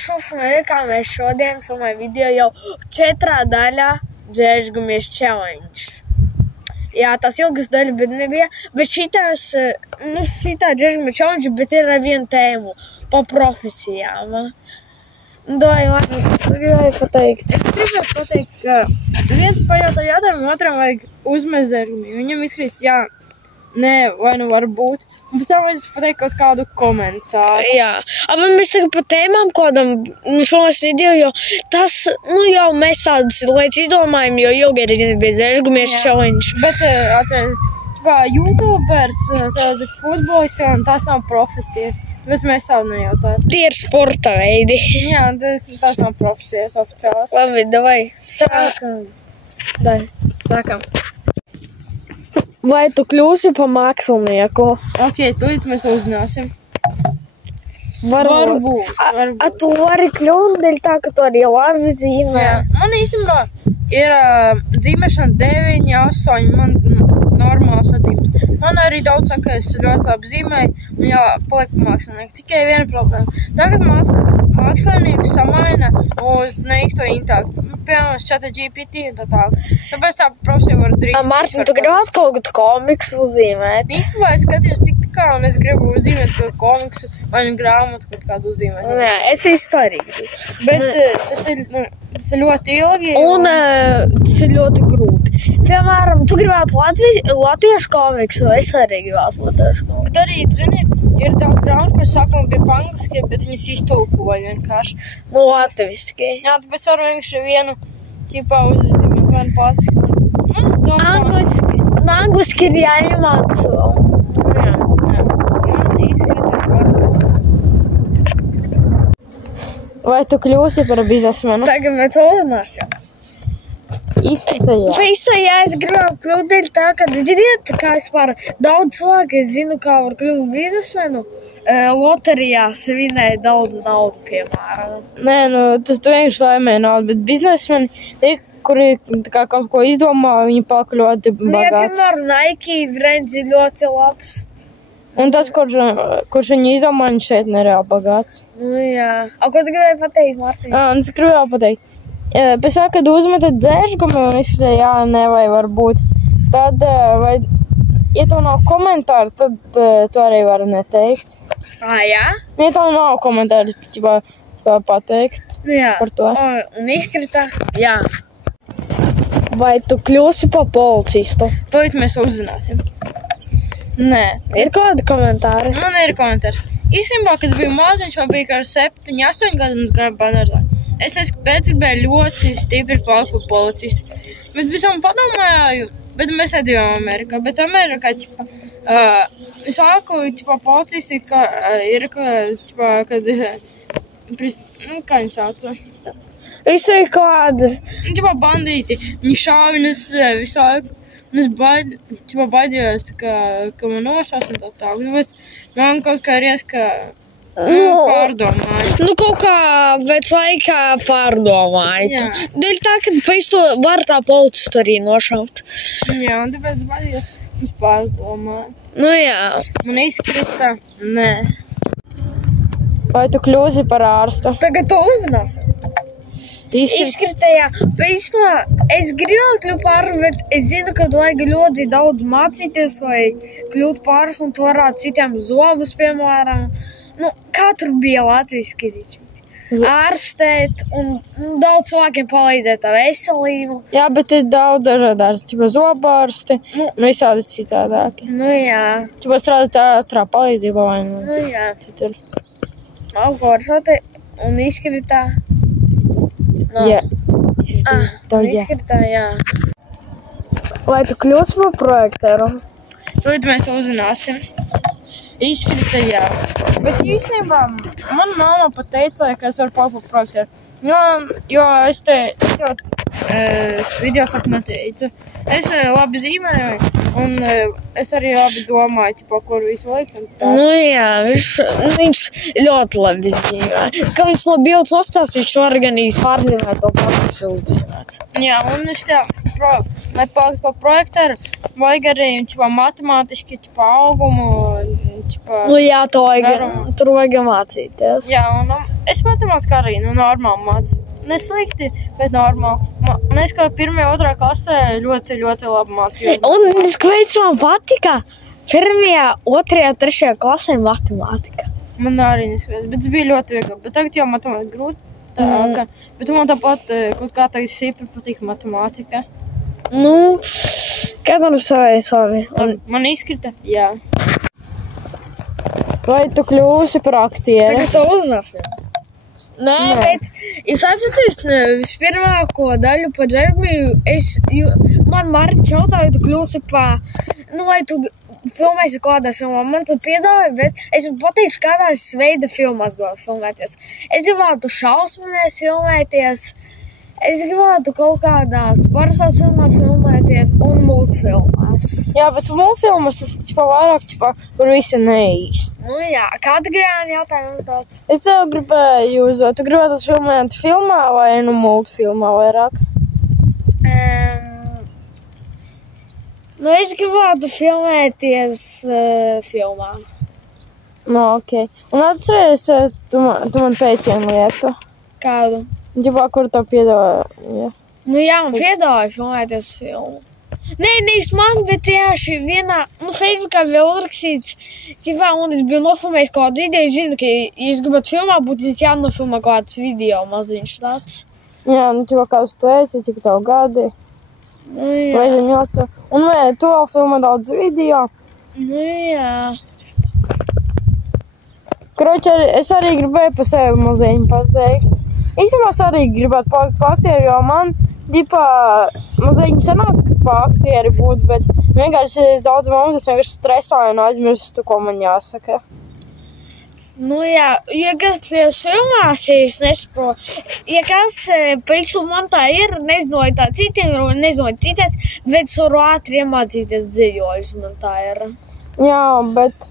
šoferē, kā mēs šodien filmējam video jau 4. daļā dzēžgamies challenge. Jā, tās ilgas daļa, bet nebija. Bet šitās, šitā dzēžgamies challenge, bet ir ar vienu tēmu pa profesijām. Doj, gribēju pateikt. Gribēju pateikt, ka viens pajautā jautājumu, otram vajag uzmest dzēžgamī. Viņam izkrīt, jā, nē, vai nu var būt. Un pēc tam vajadzētu pateikt kaut kādu komentāru. Jā, bet mēs tagad par tēmām kādam šos video, jo tas, jau mēs tādus lietas izdomājam, jo ilgi ir bija dzēžgamies challenge. Bet, kā youtubers, tādi futbolisti, tās nav profesijas. Bet mēs tādu nejautās. Tie ir sporta veidi. Jā, tās nav profesijas oficiāls. Labi, davai. Sākam. Vai tu kļūsi par mākslinieku? Ok, tūlīt mēs to uzzināsim. Varbūt. Tu vari kļūt dēļ tā, ka tu arī labi zīmē. Jā, man īstenībā ir zīmēšana 9, 8, man normāls atzīmes. Man arī daudz saka, ka es ļoti labi zīmēju, un jā, paliku mākslinieki. Tikai viena problēma. Tagad mākslinieks samaina uz neīsto intelektu. Piemēram, ChatGPT un tā tālāk. Tāpēc tā profesija var drīz. Mārtiņ, tu gribētu kaut kādu komiksu uzzīmēt? Īstenībā es skatījos tik kā, un es gribu uzzīmēt kaut komiksu vai grāmatu kaut kādu uzzīmēt. Jā, es visu tā arī gribu. Bet tas ir ļoti ilgi. Un tas ir ļoti grūti. Piemēram, tu gribētu latviešu komiksu, es arī gribētu latviešu komiksu. Bet arī, zini, ir daudz grāmatas, kuras sākumā bija angliski, bet viņas iztulkoja vienkārši. Latviski. Jā, tāpēc varu vienkārši vienu ķipā uzzīmēt, vienu pasisku. Angliski ir jāiemāco. Jā. Man izskatā varbūt. Vai tu kļūsi par biznesmenu? Tagad mēs to uzzināsim. Īstenībā es gribētu kļūt dēļ tā, ka, ziniet, kā es par daudz cilvēku, es zinu, kā var kļūt biznesmenu. Loterijās vinēja daudz naudu, piemēram. Nē, tas tu vienkārši laimēja naudu, bet biznesmeni, kuri kā kaut ko izdomā, viņi palika ļoti bagāti. Piemēram, Nike brands ir ļoti labs. Un tas, kurš viņi izdomā, viņš šeit nereāli bagāts. Jā. Ko tu gribēji pateikt, Mārtiņ? Es gribēju pateikt. Pēc tā, kad uzmetat dzēžgamu un izskatā, jā, ne, vai varbūt, tad, ja tev nav komentāru, tad tu arī vari neteikt. Jā? Ja tev nav komentāru, pateikt par to. Un izskatā, jā. Vai tu kļūsi par policistu? Tūlīt mēs uzzināsim. Nē. Ir kādi komentāri? Man ir komentārs. Īstenībā, kad es biju maziņš, man bija kā 7, 8 gadi un es gāju banarzā. Es nezinu, kāpēc gribēju ļoti stipri palikt par policistu. Bet pēc tam padomāju, bet mēs nedzīvojam Amerikā. Bet Amerikā, sāku, policisti, ir, kad, kā viņi sauca? Visi ir kādi. Bandīti, viņi šāvinas visu laiku. Un es baidījos, ka man nošās un tā tā. Man kaut kā ir pārdomāju. Kaut kā pēc laikā pārdomāju. Dēļ tā, ka pēc to var tā policistu arī nošaut. Jā, un tāpēc baidījos, es pārdomāju. Jā. Man izkrita, nē. Vai tu kļūsi par ārstu? Tagad to uzzināsim. Izkrita, jā. Es gribētu kļūt par ārstu, bet es zinu, ka vajag ļoti daudz mācīties, lai kļūt par ārstu, un tu varētu citiem zobus, piemēram. Katru bija latviski ārstēt, un daudz cilvēkiem palīdzēt ar veselību. Jā, bet ir daudz dažādās, zobārsti, visādi citādāki. Jā. Strādāt ātrā palīdzībā vai Jā. citur. Alkoholšote un izskatā. Jā. Izskatā, jā. Vai tu kļūsi par projektēru? Tūlīt mēs to uzzināsim. Izskatā, jā. Bet īstenībā man mamma pat teica, ka es varu palikt par projektēru. Jo es te video sākumā teicu. Es labi zīmēju, un es arī labi domāju, kur visu laiku. Jā, viņš ļoti labi zīmē. Ka viņš no bildes nostās, viņš organizē pārzīmēt to pats zīmēts. Jā, un es lai palikt par projektēru, vajag arī matemātiski augumu, ķipā, Nu jā, Garumu. tur vajag mācīties. jā, un es matemātiku arī, normāli mācu. Neslikti, bet normāli. Un es kā 1. 2. klasē ļoti, ļoti labi mācīju. Un es kāpēc man patika 1., 2., 3. klasē matemātika. Man arī neskatās, bet tas bija ļoti viegli. Bet tagad jau matemātika grūtāka. Bet man tāpat kaut kā tagad sīpri patīk matemātika. Nu, katram savi. Man izkrita, jā. Vai tu kļūsi par aktieri? Tagad to uzzināsim. Nē, bet jūs apsatīs vispirmāko daļu par Džermiju. Man Marķis jautāja, tu kļūsi vai tu filmēsi kādā filmā. Man tad piedāvāja, bet es pateikšu, kādās veida filmās gribētu filmēties. Es gribētu šausminēs filmēties. Es gribētu kaut kādās parastās filmās filmēties un multfilmās. Jā, bet multfilmas tas vairāk, kur visi neīsts. Nu jā, kāda grāna jautājuma uzdot? Es tev gribēju uzdot. Tu gribētu filmēt filmā vai multfilmā vairāk? Es gribētu filmēties filmā. No, ok. Un atceries, tu man teici vienu lietu. Kādu? Ģipā, kur tev piedāvāja? Nu jā, man piedāvāja filmēties filmu. Nē, nevis man, bet tieši vienā, Facebookā vēl uzrakstīts, un es biju nofilmējis kādu video, es zinu, ka, ja es gribētu filmā, būtu jānofilmē kāds video maziņš tāds. Jā, kāds tu esi, cik tev gadi? Nu jā. Vai ziņos tu? Un tu vēl filmē daudz video? Nu jā. Kroči, es arī gribēju pa sevi maziņu pateikt. Īstenībā es arī gribētu palikt pa aktieri, jo man maziņi sanāk pa aktieri būt, bet vienkārši es daudz momentus vienkārši stresāju un aizmirstu, ko man jāsaka. Nu jā, ja kas filmās, ja es nesaprotu, ja kas priekšu man tā ir, nezinu, tā citiem, bet es varu ātri iemācīties dzīvoļus, man tā ir. Jā, bet